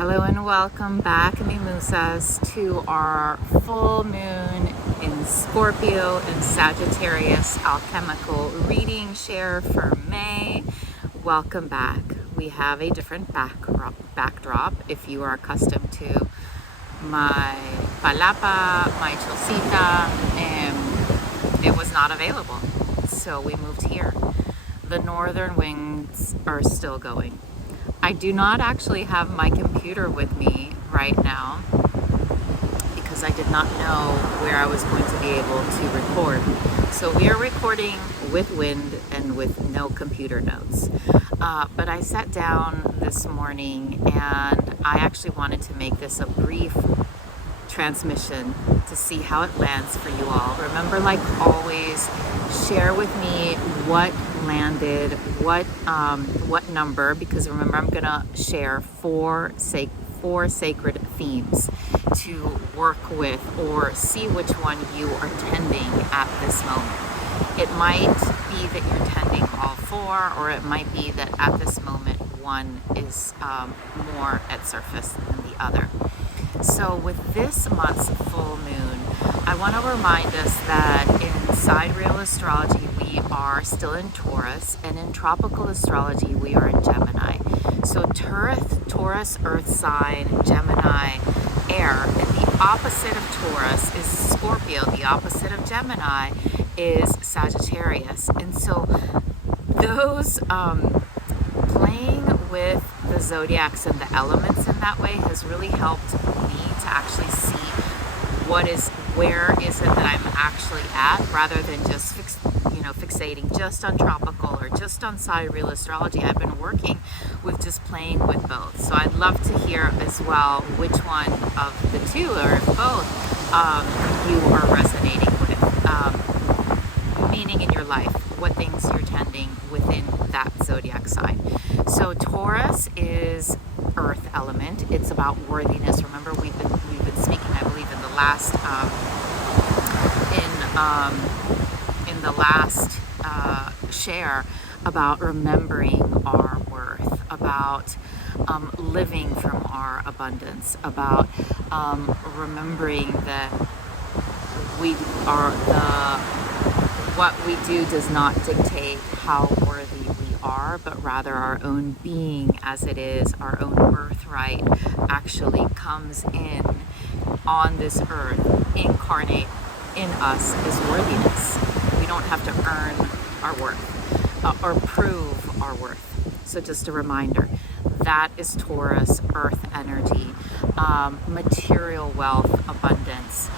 Hello and welcome back, Mimosas, to our full moon in Scorpio and Sagittarius alchemical reading share for May. Welcome back. We have a different backdrop. If you are accustomed to my palapa, my chocita, it was not available. So we moved here. The northern winds are still going. I do not actually have my computer with me right now because I did not know where I was going to be able to record. So we are recording with wind and with no computer notes. But I sat down this morning and I actually wanted to make this a brief transmission to see how it lands for you all. Remember, like always, share with me what landed, what number, because remember I'm gonna share four sacred themes to work with or see which one you are tending at this moment. It might be that you're tending all four, or it might be that at this moment one is more at surface than the other. So with this month's full moon, I want to remind us that in sidereal astrology, we are still in Taurus, and in tropical astrology, we are in Gemini. So Taurus, earth sign, Gemini, air, and the opposite of Taurus is Scorpio. The opposite of Gemini is Sagittarius. And so those playing with the zodiacs and the elements in that way has really helped me to actually see where is it that I'm actually at, rather than just fixating just on tropical or just on sidereal astrology. I've been working with just playing with both. So I'd love to hear as well which one of the two, or if both, you are resonating with, meaning in your life, what things you're tending within that zodiac sign. So Taurus is earth element. It's about worthiness. Remember, we've been speaking, I believe, in the last share about remembering our worth, about living from our abundance, about remembering that we are what we do does not dictate how worthy we are, but rather our own being as it is, our own birthright actually comes in on this earth, incarnate in us is worthiness. We don't have to earn our worth or prove our worth. So just a reminder, that is Taurus, earth energy, material wealth, abundance.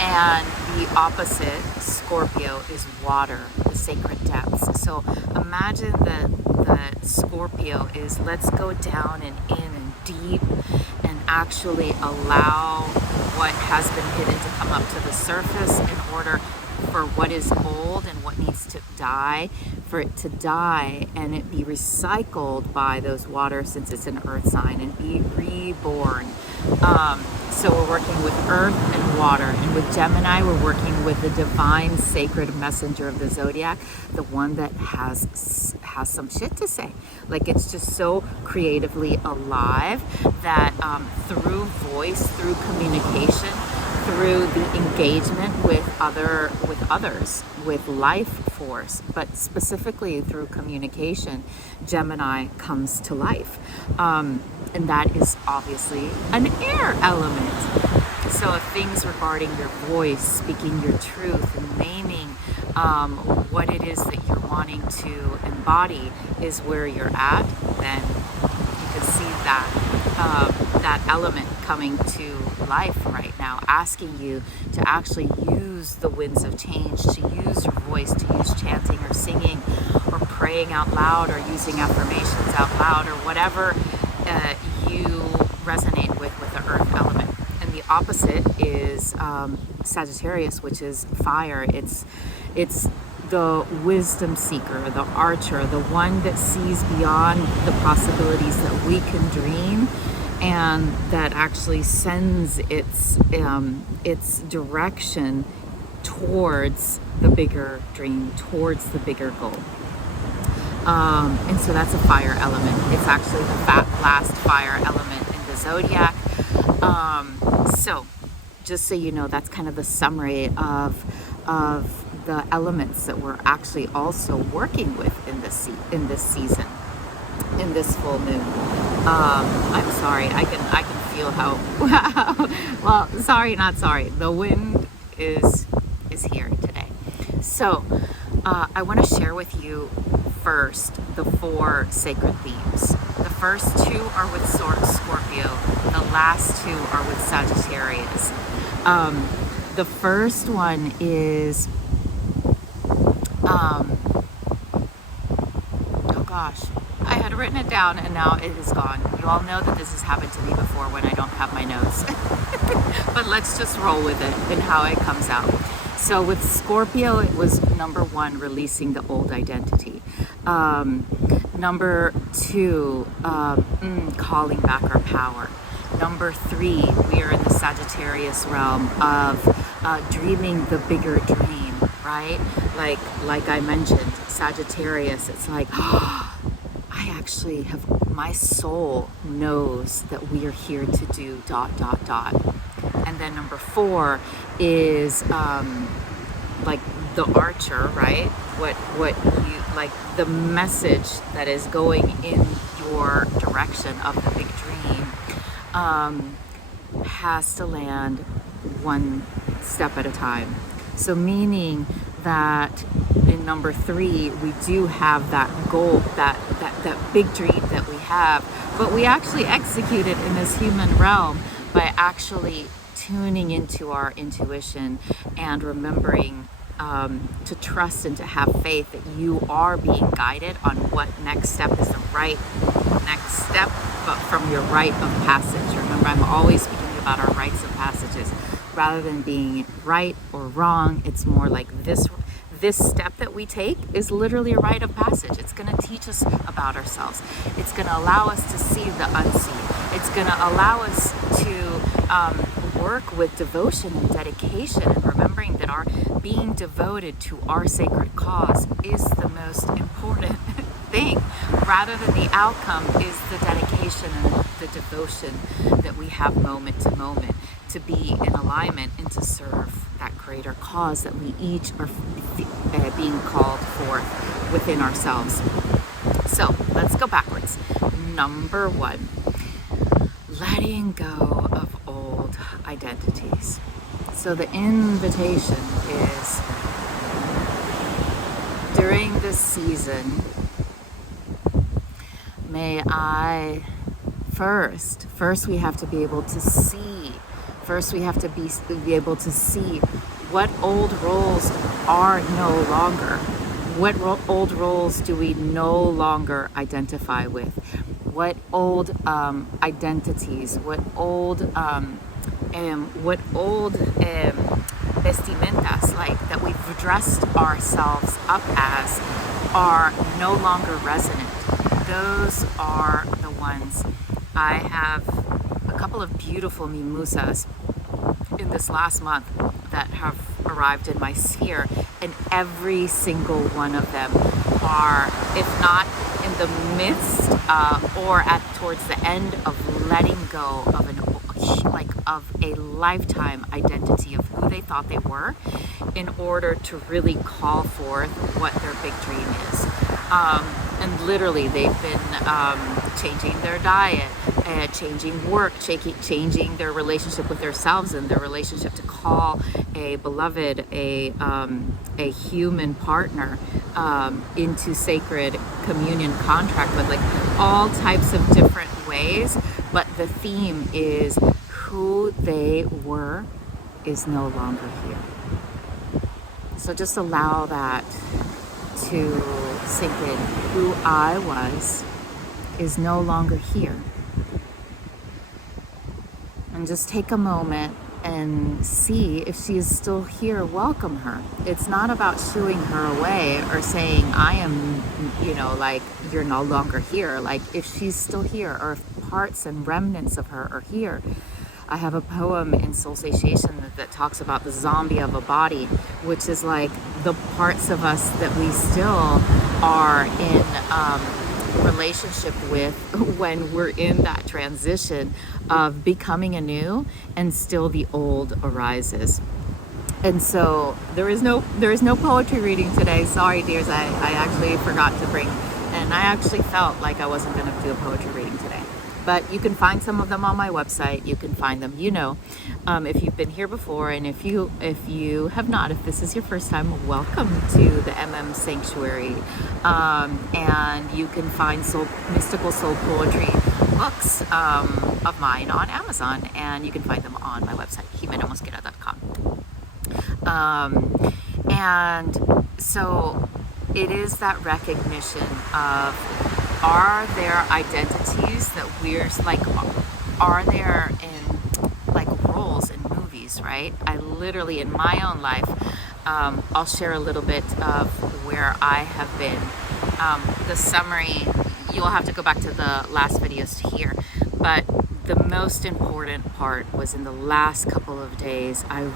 And the opposite, Scorpio, is water, the sacred depths. So imagine that Scorpio is, let's go down and in and deep and actually allow what has been hidden to come up to the surface in order for what is old and what needs to die, for it to die and it be recycled by those waters, since it's an earth sign, and be reborn. So we're working with earth and water, and with Gemini we're working with the divine sacred messenger of the zodiac, the one that has some shit to say. Like, it's just so creatively alive that through voice, through communication, through the engagement with others, with life force, but specifically through communication, Gemini comes to life. And that is obviously an air element. So if things regarding your voice, speaking your truth, and naming what it is that you're wanting to embody is where you're at, then you can see that element coming to life right now, asking you to actually use the winds of change, to use your voice, to use chanting or singing or praying out loud or using affirmations out loud, or whatever you resonate with the earth element. And the opposite is Sagittarius, which is fire. It's the wisdom seeker, the archer, the one that sees beyond the possibilities that we can dream, and that actually sends its direction towards the bigger dream, towards the bigger goal. And so that's a fire element. It's actually the last fire element in the zodiac. So just so you know, that's kind of the summary of the elements that we're actually also working with in this season, in this full moon. I'm sorry, I can feel how well, sorry, not sorry. The wind is here today. So I want to share with you first the 4 sacred themes. The first 2 are with Scorpio. The last 2 are with Sagittarius. The first one is oh gosh, I had written it down and now it is gone. You all know that this has happened to me before when I don't have my notes. But let's just roll with it and how it comes out. So with Scorpio, it was number 1, releasing the old identity. Number 2, calling back our power. Number 3, we are in the Sagittarius realm of dreaming the bigger dream, right? Like I mentioned, Sagittarius, it's like, I actually have, my soul knows that we are here to do ... And then number 4 is like the Archer, right? What you like, the message that is going in your direction of the big dream has to land one step at a time. So meaning that in number 3, we do have that goal, that big dream that we have, but we actually execute it in this human realm by actually tuning into our intuition and remembering to trust and to have faith that you are being guided on what next step is the right next step, but from your rite of passage. Remember, I'm always speaking about our rites of passages. Rather than being right or wrong, it's more like this step that we take is literally a rite of passage. It's going to teach us about ourselves. It's going to allow us to see the unseen. It's going to allow us to work with devotion and dedication, and remembering that our being devoted to our sacred cause is the most important thing. Rather than the outcome is the dedication and the devotion that we have moment to moment to be in alignment and to serve that greater cause that we each are being called forth within ourselves. So let's go backwards. Number 1, letting go of old identities. So the invitation is, during this season, may I first we have to be able to see. First, we have to be able to see what old roles are no longer. What old roles do we no longer identify with? What old identities? What old vestimentas, like that we've dressed ourselves up as, are no longer resonant. Those are the ones. I have a couple of beautiful mimosas in this last month that have arrived in my sphere, and every single one of them are, if not in the midst or towards the end of letting go of a lifetime identity of who they thought they were, in order to really call forth what their big dream is. And literally, they've been changing their diet, changing work, changing their relationship with themselves and their relationship to call a beloved, a human partner into sacred communion contract, with like all types of different ways. But the theme is who they were is no longer here. So just allow that to sink in. Who I was is no longer here. And just take a moment and see if she is still here. Welcome her. It's not about shooing her away or saying, I am, like, you're no longer here. Like, if she's still here, or if parts and remnants of her are here, I have a poem in Soul Satiation that talks about the zombie of a body, which is like the parts of us that we still are in relationship with when we're in that transition of becoming anew, and still the old arises. And so there is no poetry reading today. Sorry, dears, I actually forgot to bring, and I actually felt like I wasn't going to do a poetry reading today. But you can find some of them on my website. You can find them, if you've been here before, and if you have not, if this is your first time, welcome to the Sanctuary. And you can find mystical soul poetry books of mine on Amazon, and you can find them on my website, humandesign.com. And so it is that recognition of, are there identities that we're like, are there in like roles in movies, right? I literally, in my own life, I'll share a little bit of where I have been. The summary, you'll have to go back to the last videos to hear, but the most important part was in the last couple of days, I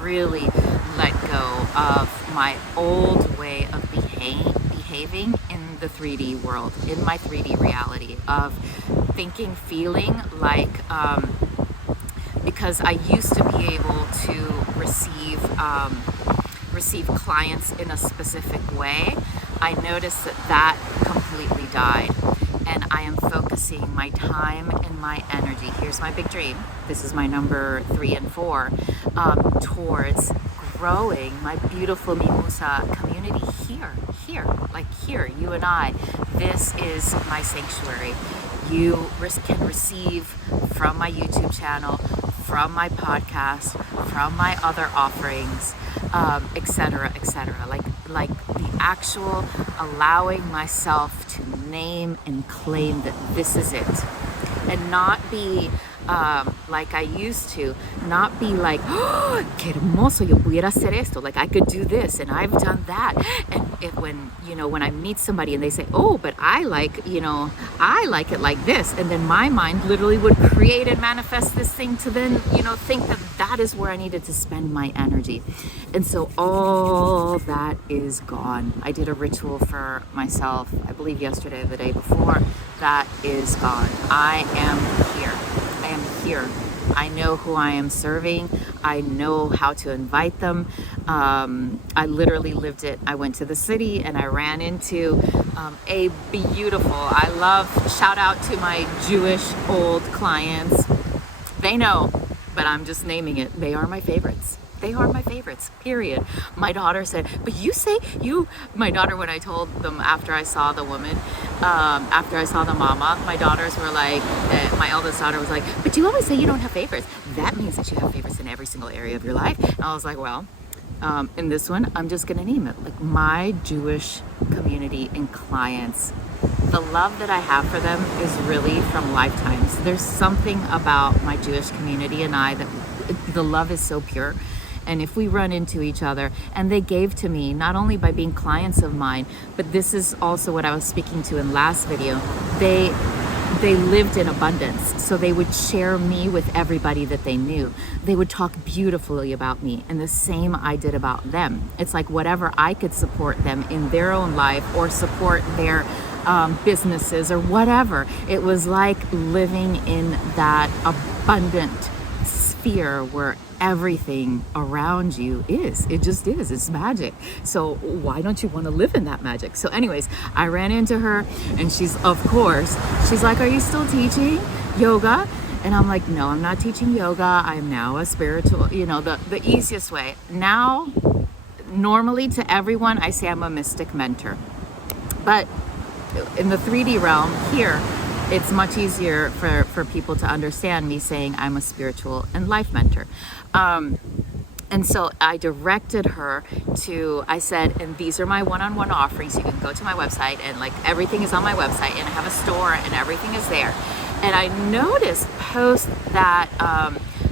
really let go of my old way of behaving in the 3D world, in my 3D reality, of thinking, feeling like, because I used to be able to receive clients in a specific way, I noticed that completely died. And I am focusing my time and my energy, here's my big dream, this is my number 3 and 4, towards growing my beautiful Mimosa community here, like here, you and I. This is my sanctuary. You can receive from my YouTube channel, from my podcast, from my other offerings, etc., etc. Like the actual allowing myself to name and claim that this is it, and not be like I used to, not be like, oh, qué hermoso, yo pudiera hacer esto, like I could do this and I've done that. And when I meet somebody and they say, oh, but I like it like this, and then my mind literally would create and manifest this thing to then think that is where I needed to spend my energy. And so all that is gone. I did a ritual for myself, I believe yesterday or the day before. That is gone. I am here. I know who I am serving. I know how to invite them. I literally lived it. I went to the city and I ran into a beautiful, shout out to my Jewish old clients. They know, but I'm just naming it. They are my favorites. They are my favorites, period. My daughter said, but my daughter, when I told them after I saw the woman, after I saw the mama, my daughters were like, my eldest daughter was like, but you always say you don't have favorites. That means that you have favorites in every single area of your life. And I was like, well, in this one, I'm just gonna name it. Like my Jewish community and clients, the love that I have for them is really from lifetimes. There's something about my Jewish community and I that the love is so pure. And if we run into each other, and they gave to me, not only by being clients of mine, but this is also what I was speaking to in last video, they lived in abundance. So they would share me with everybody that they knew. They would talk beautifully about me, and the same I did about them. It's like whatever I could support them in their own life or support their businesses or whatever. It was like living in that abundant sphere where everything around you is. It just is. It's magic. So why don't you want to live in that magic? So anyways, I ran into her and she's like, are you still teaching yoga? And I'm like, no, I'm not teaching yoga. I'm now a spiritual, the easiest way. Now, normally to everyone, I say I'm a mystic mentor. But in the 3D realm here, it's much easier for people to understand me saying I'm a spiritual and life mentor. And so I directed her to, I said, and these are my one-on-one offerings. You can go to my website and like everything is on my website, and I have a store and everything is there. And I noticed post that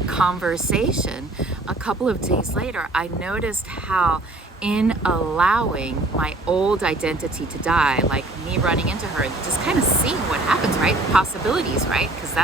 conversation, a couple of days later, I noticed how in allowing my old identity to die, like me running into her and just kind of seeing what happens, right? Possibilities, right? Because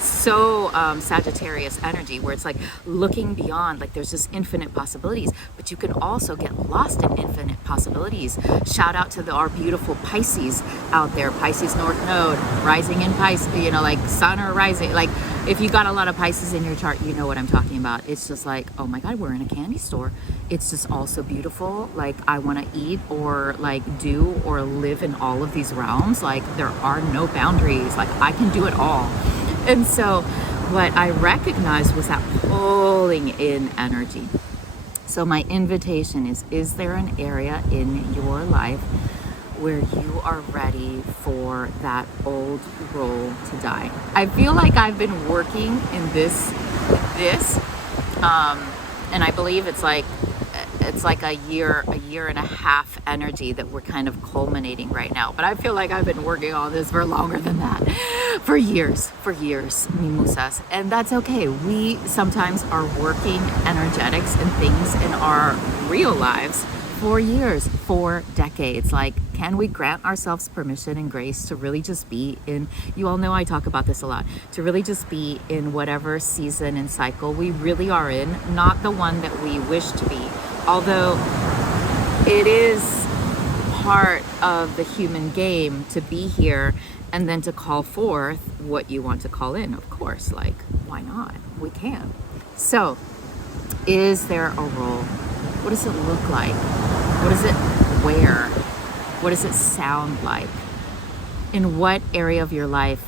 so Sagittarius energy, where it's like looking beyond, like there's just infinite possibilities, but you can also get lost in infinite possibilities. Shout out to our beautiful Pisces out there, Pisces North Node, rising in Pisces, you know, like sun or rising. Like if you got a lot of Pisces in your chart, you know what I'm talking about. It's just like, oh my God, we're in a candy store. It's just all so beautiful. Like I want to eat or like do or live in all of these realms. Like there are no boundaries. Like I can do it all. And so what I recognized was that pulling in energy. So my invitation is there an area in your life where you are ready for that old role to die? I feel like I've been working in this, and I believe it's like a year and a half energy that we're kind of culminating right now. But I feel like I've been working on this for longer than that, for years, mimosas. And that's okay. We sometimes are working energetics and things in our real lives for years, for decades. Like, can we grant ourselves permission and grace to really just be in, you all know I talk about this a lot, to really just be in whatever season and cycle we really are in, not the one that we wish to be. Although it is part of the human game to be here and then to call forth what you want to call in, of course, like, why not? We can. So, is there a role? What does it look like? What does it wear? What does it sound like? In what area of your life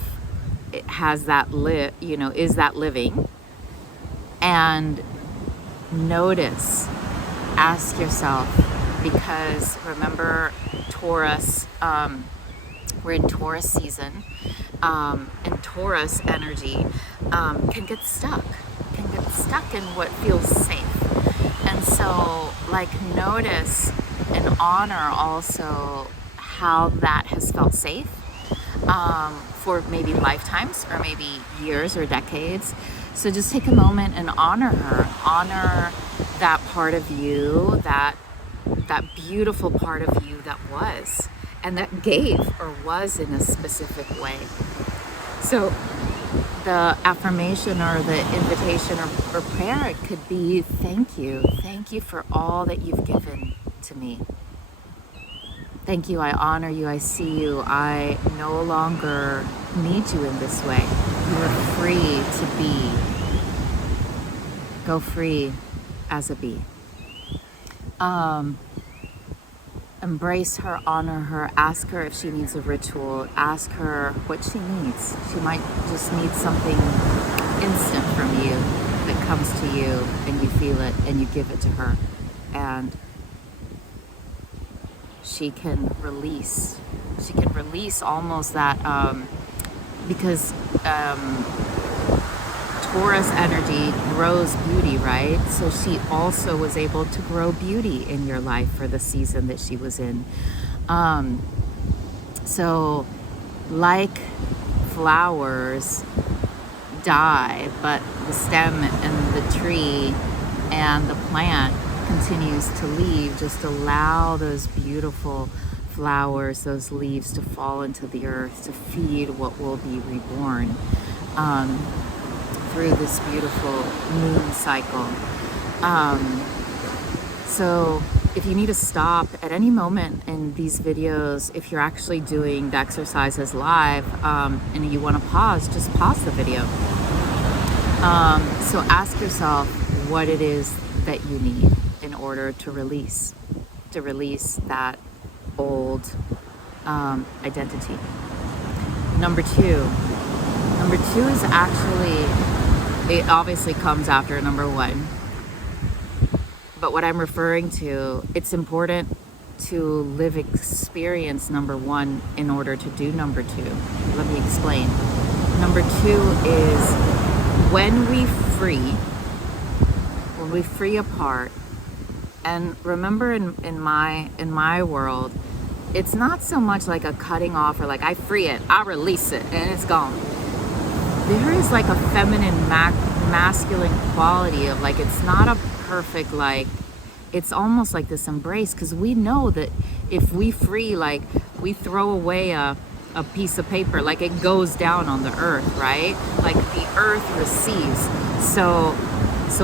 it has that is that living? And notice, ask yourself, because remember Taurus, we're in Taurus season, and Taurus energy can get stuck in what feels safe. And so, like, notice and honor also how that has felt safe for maybe lifetimes or maybe years or decades. So just take a moment and honor her, honor that part of you, that beautiful part of you that was, and that gave or was in a specific way. So the affirmation or the invitation or prayer, it could be, thank you for all that you've given to me. Thank you, I honor you, I see you, I no longer need you in this way. You are free to be. Go free as a bee. Embrace her, honor her, ask her if she needs a ritual, ask her what she needs. She might just need something instant from you that comes to you and you feel it and you give it to her. And she can release almost that, because Taurus energy grows beauty, right? So she also was able to grow beauty in your life for the season that she was in. So like flowers die, but the stem and the tree and the plant continues to leave. Just allow those beautiful flowers, those leaves to fall into the earth to feed what will be reborn through this beautiful moon cycle. So if you need to stop at any moment in these videos, if you're actually doing the exercises live and you want to pause, just pause the video. So ask yourself what it is that you need in order to release that old identity. Number two is actually, it obviously comes after number one, but what I'm referring to, it's important to experience number one in order to do number two. Let me explain. Number two is when we free apart. And remember, in my world, it's not so much like a cutting off or like I free it, I release it, and it's gone. There is like a feminine masculine quality of like, it's not a perfect, like, it's almost like this embrace, because we know that if we free, like we throw away a a piece of paper, like it goes down on the earth, right? Like the earth receives. So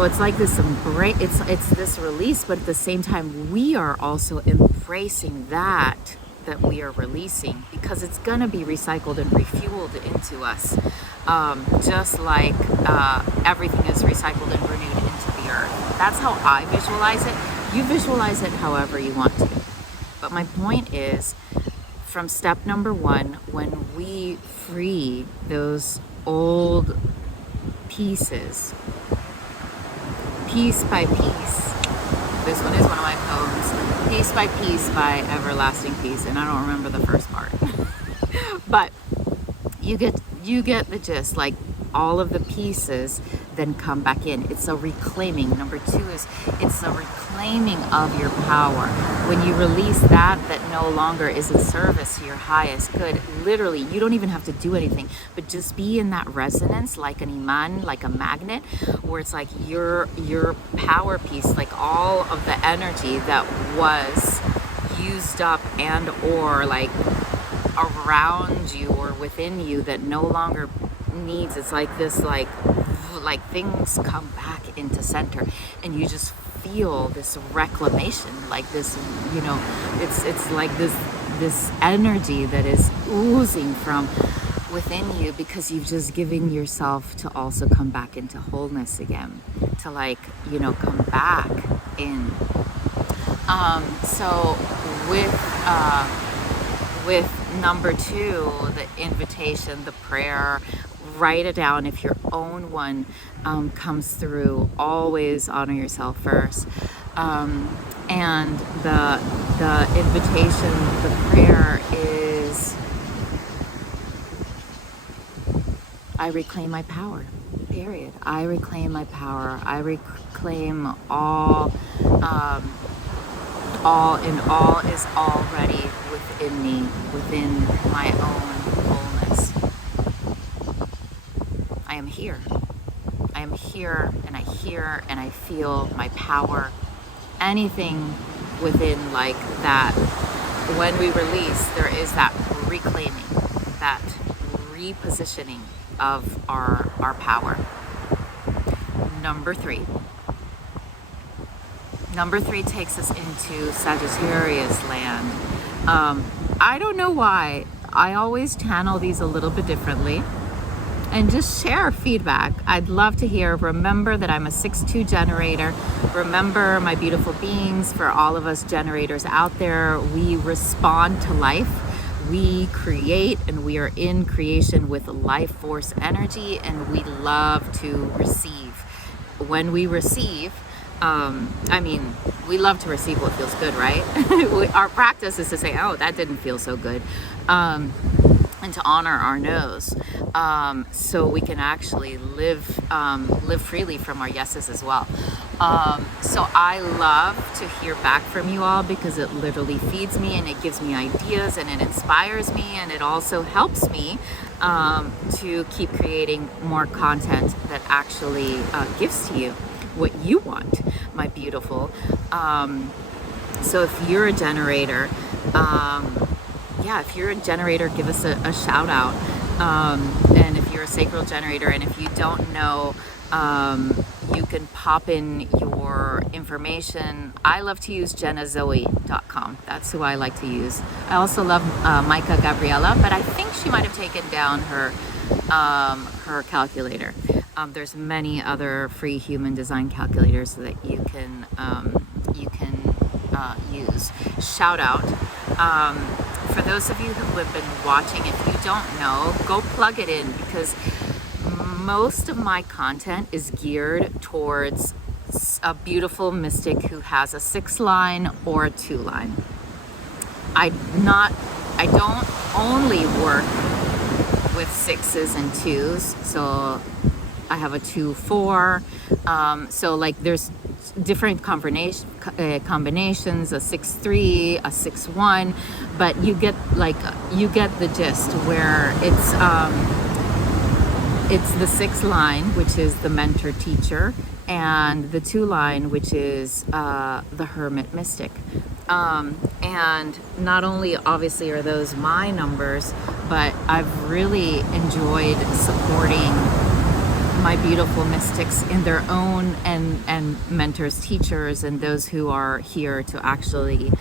it's like this embrace, it's this release, but at the same time we are also embracing that we are releasing, because it's gonna be recycled and refueled into us, just like everything is recycled and renewed into the earth. That's how I visualize it. You visualize it however you want to. But my point is, from step number 1, when we free those old pieces, piece by piece. This one is one of my poems, Piece by Piece by Everlasting Peace, and I don't remember the first part. But you get the gist. Like, all of the pieces then come back in. It's a reclaiming. Number 2 is it's a reclaiming of your power. When you release that no longer is in service to your highest good, literally, you don't even have to do anything, but just be in that resonance, like an iman, like a magnet, where it's like your power piece, like all of the energy that was used up and or like around you or within you that no longer needs, it's like this, like things come back into center, and you just feel this reclamation, like this, you know, it's like this energy that is oozing from within you, because you've just given yourself to also come back into wholeness again, to, like, you know, come back in. So with number 2, the invitation, the prayer, write it down. If your own one comes through, always honor yourself first. And the invitation, the prayer is, I reclaim my power, period. I reclaim my power. I reclaim all is already within me, within my own wholeness. I am here. I am here, and I hear and I feel my power. Anything within, like that, when we release, there is that reclaiming, that repositioning of our power. Number 3 takes us into Sagittarius land. I don't know why. I always channel these a little bit differently. And just share feedback. I'd love to hear. Remember that I'm a 6-2 generator. Remember, my beautiful beings, for all of us generators out there, we respond to life. We create, and we are in creation with life force energy, and we love to receive. When we receive, we love to receive what feels good, right? Our practice is to say, oh, that didn't feel so good. And to honor our no's, so we can actually live freely from our yeses as well. So I love to hear back from you all, because it literally feeds me, and it gives me ideas, and it inspires me, and it also helps me to keep creating more content that actually gives to you what you want, my beautiful. So if you're a generator, if you're a generator, give us a shout out. And if you're a sacral generator, and if you don't know, you can pop in your information. I love to use jennazoe.com. That's who I like to use. I also love Micah Gabriella, but I think she might have taken down her calculator. There's many other free human design calculators that you can use. Shout out. For those of you who have been watching, if you don't know, go plug it in, because most of my content is geared towards a beautiful mystic who has a 6-line or a 2-line. I don't only work with 6s and 2s, so I have a 2-4. So like there's different combinations, a 6-3, a 6-1, but you get the gist, where it's the 6th line, which is the mentor teacher, and the 2 line, which is the Hermit Mystic. And not only obviously are those my numbers, but I've really enjoyed supporting my beautiful mystics in their own, and mentors, teachers, and those who are here to actually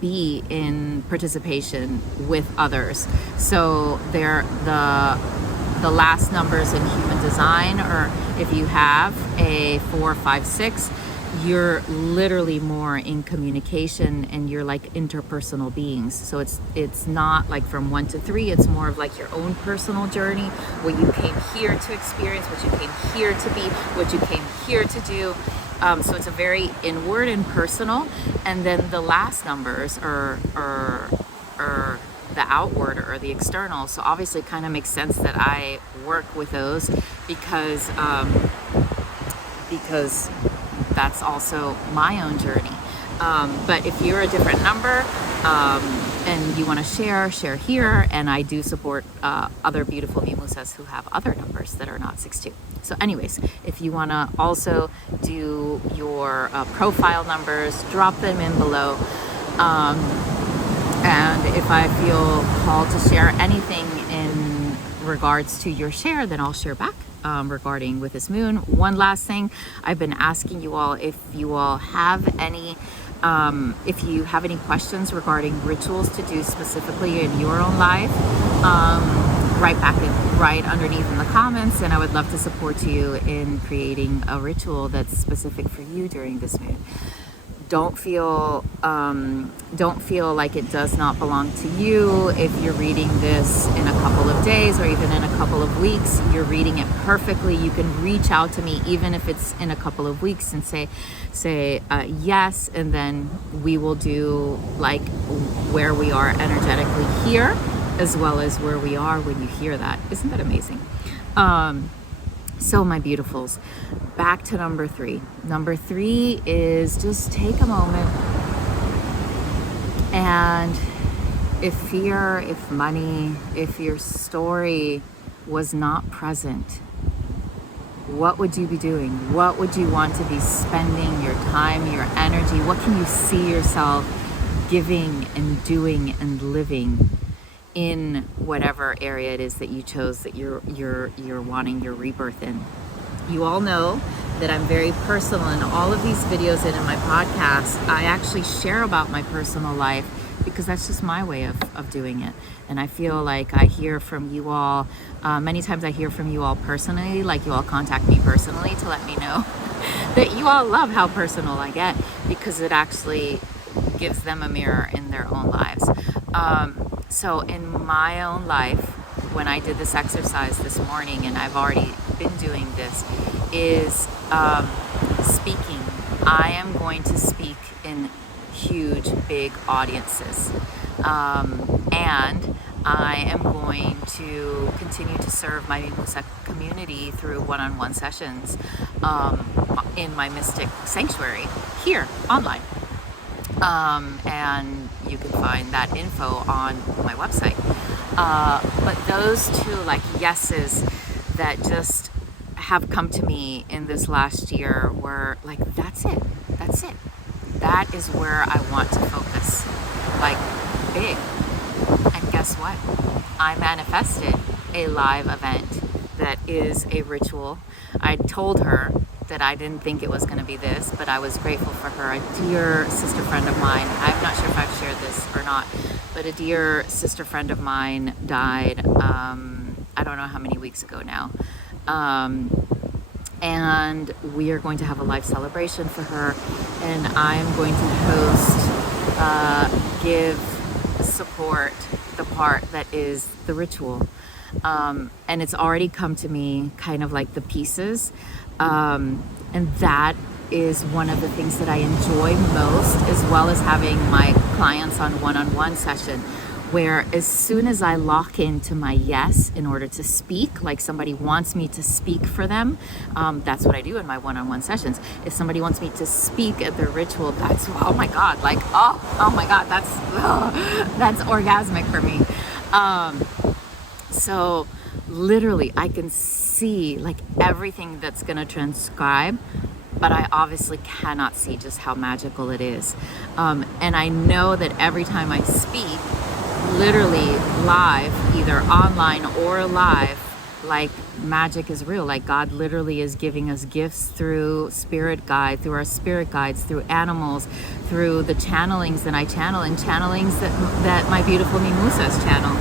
be in participation with others. So they're the last numbers in human design, or if you have a 4, 5, 6, you're literally more in communication, and you're like interpersonal beings. So it's not like from 1 to 3, it's more of like your own personal journey, what you came here to experience, what you came here to be, what you came here to do. So it's a very inward and personal. And then the last numbers are the outward or the external. So obviously it kind of makes sense that I work with those, because that's also my own journey. But if you're a different number, and you want to share here, and I do support other beautiful mimusas who have other numbers that are not 6-2. So anyways, if you want to also do your profile numbers, drop them in below. And if I feel called to share anything in regards to your share, then I'll share back regarding with this moon. One last thing, I've been asking you all if you all have any questions regarding rituals to do specifically in your own life, right underneath in the comments, and I would love to support you in creating a ritual that's specific for you during this moon. Don't feel like it does not belong to you. If you're reading this in a couple of days or even in a couple of weeks, you're reading it perfectly. You can reach out to me even if it's in a couple of weeks and say yes, and then we will do like where we are energetically here, as well as where we are when you hear that. Isn't that amazing? So my beautifuls, back to number 3. Number 3 is just take a moment, and if fear, if money, if your story was not present, what would you be doing? What would you want to be spending your time, your energy? What can you see yourself giving and doing and living in whatever area it is that you chose that you're wanting your rebirth in? You all know that I'm very personal in all of these videos, and in my podcast I actually share about my personal life, because that's just my way of doing it. And I feel like I hear from you all, many times I hear from you all personally, like you all contact me personally to let me know that you all love how personal I get, because it actually gives them a mirror in their own lives. So in my own life, when I did this exercise this morning, and I've already been doing this, is speaking. I am going to speak in huge, big audiences. And I am going to continue to serve my Mimusa community through one-on-one sessions in my mystic sanctuary here online. And you can find that info on my website. But those 2 like yeses that just have come to me in this last year were like, that's it. That is where I want to focus, like big. And guess what? I manifested a live event that is a ritual. I told her that I didn't think it was going to be this, but I was grateful for her. A dear sister friend of mine, I'm not sure if I've shared this or not, but a dear sister friend of mine died, I don't know how many weeks ago now. And we are going to have a live celebration for her, and I'm going to host, give support the part that is the ritual. And it's already come to me kind of like the pieces. And that is one of the things that I enjoy most, as well as having my clients on one-on-one session, where as soon as I lock into my yes in order to speak, like somebody wants me to speak for them, that's what I do in my one-on-one sessions. If somebody wants me to speak at their ritual, that's, oh my God, like, oh my God, that's orgasmic for me. So literally I can see like everything that's going to transcribe, but I obviously cannot see just how magical it is. And I know that every time I speak, literally live, either online or live, like magic is real. Like God literally is giving us gifts through spirit guide, through our spirit guides, through animals, through the channelings that I channel, and channelings that my beautiful Mimusas channel.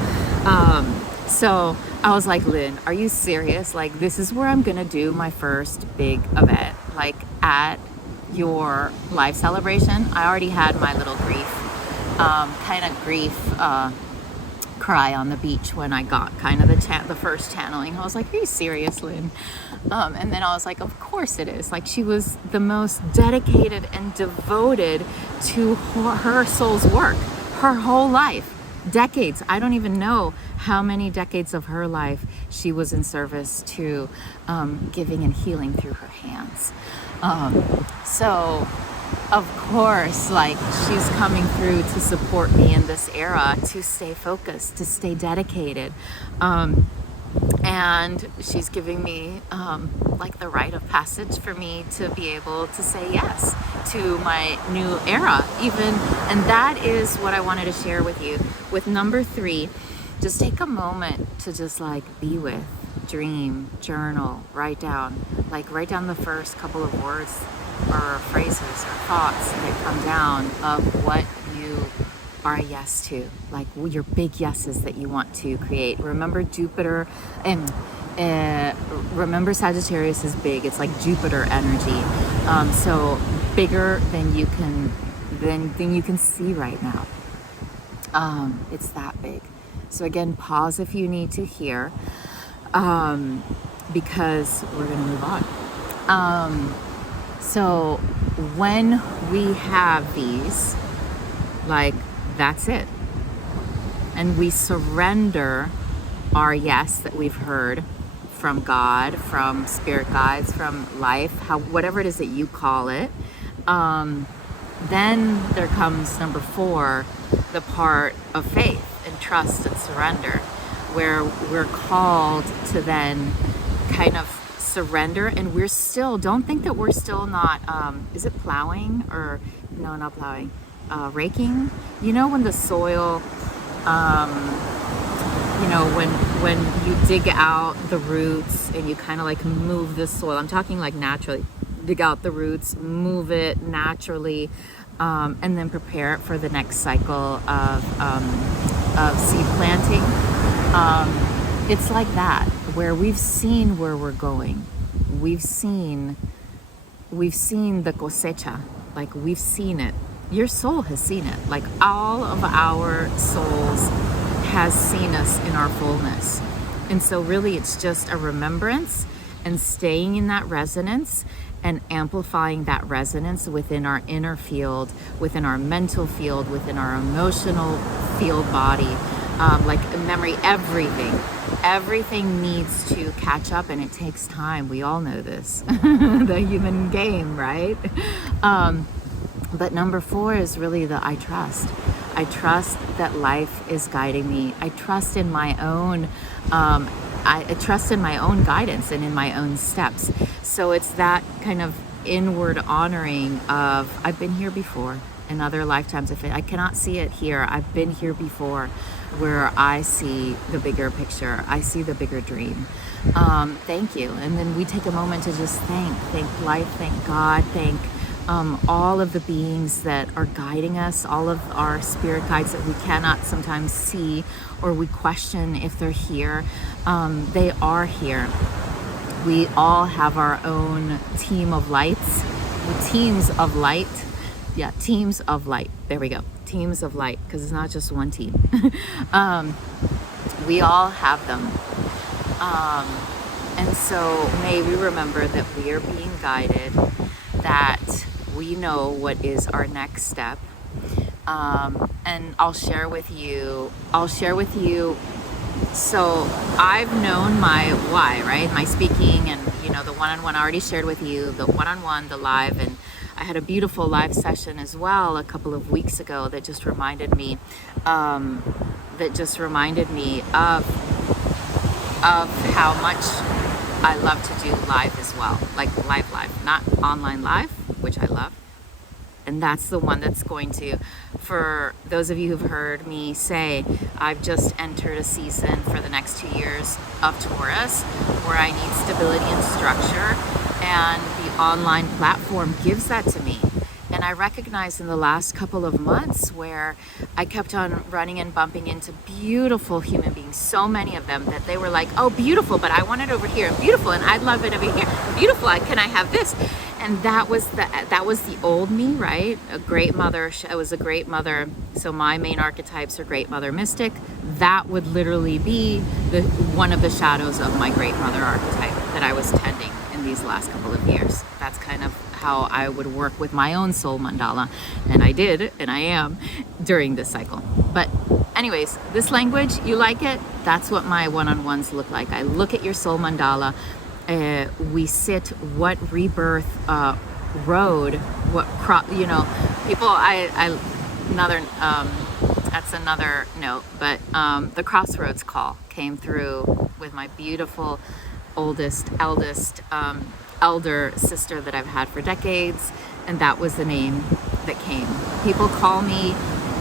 So I was like, Lynn, are you serious? Like, this is where I'm gonna do my first big event, like at your live celebration. I already had my little grief cry on the beach when I got kind of the first channeling. I was like, are you serious, Lynn? And then I was like, of course it is. Like, she was the most dedicated and devoted to her soul's work, her whole life. Decades. I don't even know how many decades of her life she was in service to giving and healing through her hands. So of course, like, she's coming through to support me in this era, to stay focused, to stay dedicated. And she's giving me like the rite of passage for me to be able to say yes to my new era even. And that is what I wanted to share with you. With number 3, just take a moment to just like be with, dream, journal, write down the first couple of words or phrases or thoughts that come down of what you are a yes to, like your big yeses that you want to create. Remember Jupiter, and remember Sagittarius is big. It's like Jupiter energy, so bigger than you can see right now. It's that big. So again, pause if you need to hear, because we're gonna move on. So when we have these, like, that's it. And we surrender our yes that we've heard from God, from spirit guides, from life, whatever it is that you call it. Then there comes number 4, the part of faith and trust and surrender, where we're called to then kind of surrender. And we're still, don't think that we're still not, is it plowing or no, not plowing, raking? You know, when the soil, you know, when you dig out the roots and you kind of like move the soil, I'm talking like naturally, dig out the roots, move it naturally, and then prepare it for the next cycle of seed planting. It's like that, where we've seen where we're going. We've seen the cosecha, like we've seen it. Your soul has seen it. Like all of our souls has seen us in our fullness. And so really it's just a remembrance and staying in that resonance and amplifying that resonance within our inner field, within our mental field, within our emotional field body, like memory, everything needs to catch up, and it takes time. We all know this, the human game, right? But number 4 is really the I trust. I trust that life is guiding me. I trust in my own, I trust in my own guidance and in my own steps. So it's that kind of inward honoring of, I've been here before in other lifetimes. If I cannot see it here, I've been here before, where I see the bigger picture. I see the bigger dream. Thank you. And then we take a moment to just thank life, thank God, thank all of the beings that are guiding us, all of our spirit guides that we cannot sometimes see or we question if they're here. They are here. We all have our own team of lights, teams of light. Yeah, teams of light. There we go. Teams of light, because it's not just one team. We all have them. And so may we remember that we are being guided, that we know what is our next step. And I'll share with you, so I've known my why, right? My speaking and, you know, the one-on-one, I already shared with you, the one-on-one, the live, and I had a beautiful live session as well a couple of weeks ago that just reminded me, of how much I love to do live as well, like live, not online live, which I love. And that's the one that's going to, for those of you who've heard me say, I've just entered a season for the next 2 years of Taurus where I need stability and structure, and the online platform gives that to me. And I recognized in the last couple of months where I kept on running and bumping into beautiful human beings, so many of them, that they were like, oh, beautiful, but I want it over here, and beautiful, and I'd love it over here, beautiful, can I have this? And that was the old me, right? A great mother. I was a great mother. So my main archetypes are great mother mystic. That would literally be one of the shadows of my great mother archetype that I was tending in these last couple of years. That's kind of how I would work with my own soul mandala. And I did, and I am during this cycle. But anyways, this language, you like it? That's what my one-on-ones look like. I look at your soul mandala. We sit what rebirth road, what people. That's another note. But the crossroads call came through with my beautiful eldest elder sister that I've had for decades, and that was the name that came. People call me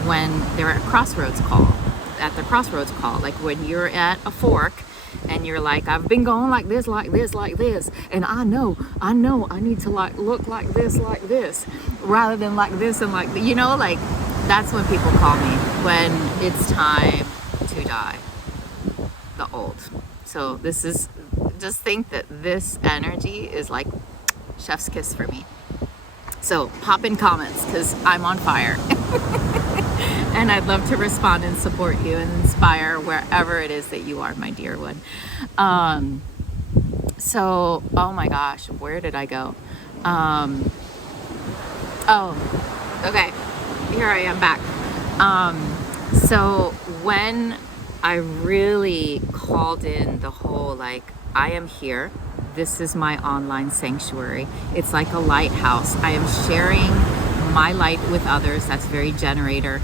when they're at crossroads call. At the crossroads call, like when you're at a fork. And you're like, I've been going like this, and I know I need to look like this, rather than like this and like, like that's when people call me, when it's time to die, the old. So this is, just think that this energy is like chef's kiss for me. So pop in comments, because I'm on fire. And I'd love to respond and support you and inspire wherever it is that you are, my dear one. So, oh my gosh, where did I go? Okay, here I am back. So when I really called in the whole, like, I am here. This is my online sanctuary. It's like a lighthouse. I am sharing my light with others. That's very generator.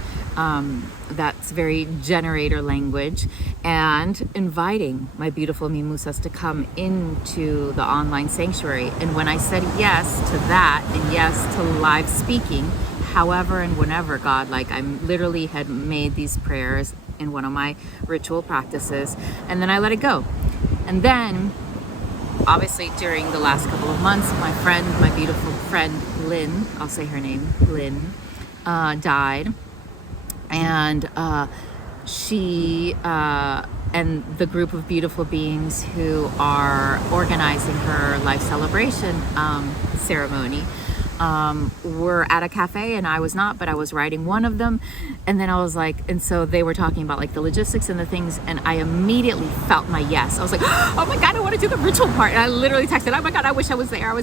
That's very generator language, and inviting my beautiful mimusas to come into the online sanctuary. And when I said yes to that, and yes to live speaking, however and whenever, God, like I literally had made these prayers in one of my ritual practices, and then I let it go. And then obviously during the last couple of months, my beautiful friend Lynn, I'll say her name, Lynn, died. And she and the group of beautiful beings who are organizing her life celebration ceremony were at a cafe, and I was not, but I was writing one of them. And then I was like, and so they were talking about like the logistics and the things, and I immediately felt my yes. I was like, oh my God, I want to do the ritual part. And I literally texted, oh my God, I wish I was there. I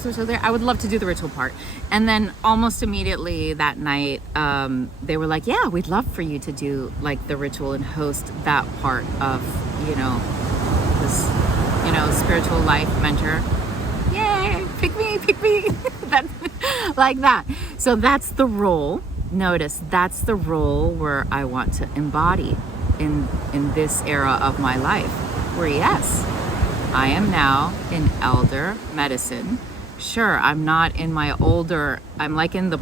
would love to do the ritual part. And then almost immediately that night, they were like, yeah, we'd love for you to do like the ritual and host that part of, this, spiritual life mentor. Yay, pick me. That's like that. So that's the role. Notice that's the role where I want to embody in this era of my life, where yes, I am now in elder medicine. Sure, I'm not in my older, I'm like in the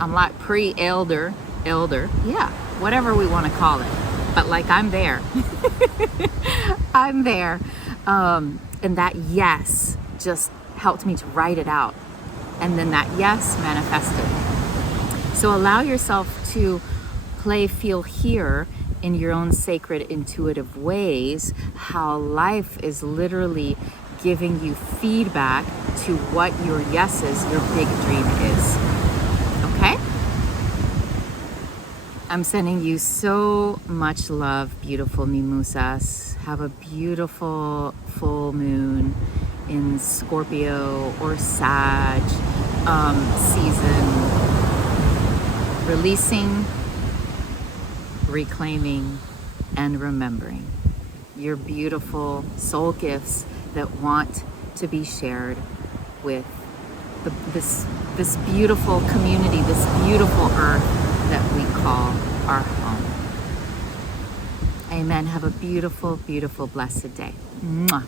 I'm like pre-elder, yeah, whatever we want to call it. But like I'm there. I'm there. And that yes just helped me to write it out. And then that yes manifested. So allow yourself to play, feel, hear in your own sacred, intuitive ways how life is literally giving you feedback to what your yeses, your big dream is. Okay? I'm sending you so much love, beautiful mimusas. Have a beautiful full moon in Scorpio or Sag season. Releasing, reclaiming, and remembering your beautiful soul gifts that want to be shared with this beautiful community, this beautiful earth that we call our home. Amen. Have a beautiful, beautiful, blessed day. Mwah.